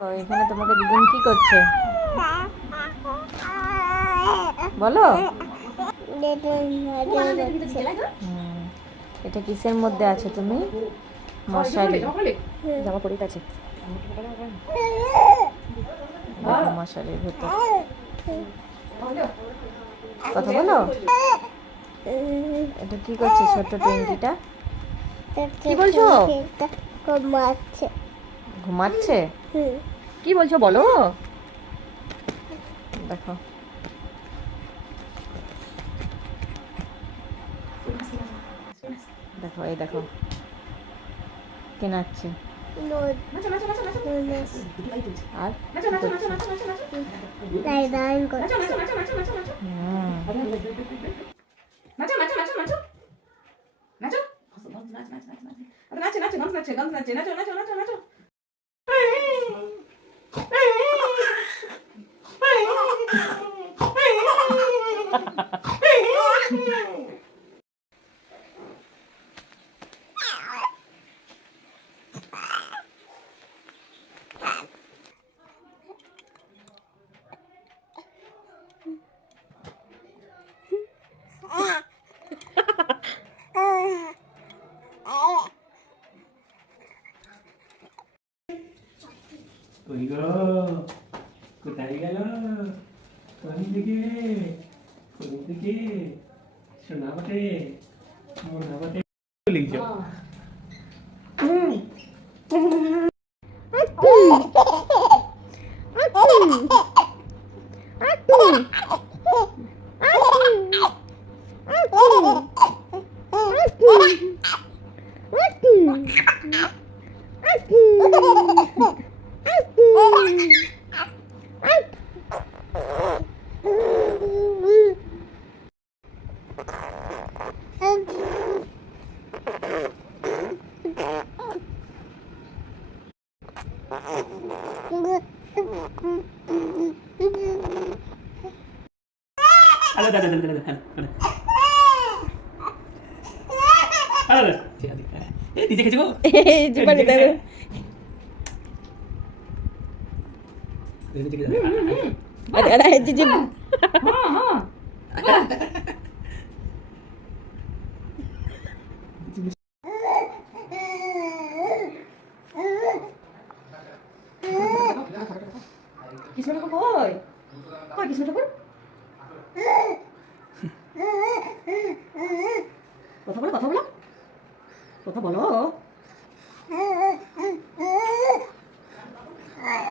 তো এখানে তোমাকে দিদিন কি করছে বলো? এটা কিসের মধ্যে আছে তুমি? মশারি জামা পরিতে আছে মশারির ভেতর। কথা বলো। এটা কি করছে ছোট্ট টুইঙ্কিটা? কি বলছো? ঘুমাচ্ছে। ঘুমাচ্ছে? কি বলছো বলো? দেখো দেখো এই দেখো কে নাচছে। আর কই গো কোথায় গেল? কোন দিকে কোন দিকে শোনা বটে মোনা বটে লিখছ। Ada DJ kecil kok. Coba kita lihat. Ada jijik. Kisah apa koi? Koi kisah apa? কথা বলো কথা বলো কথা বলো।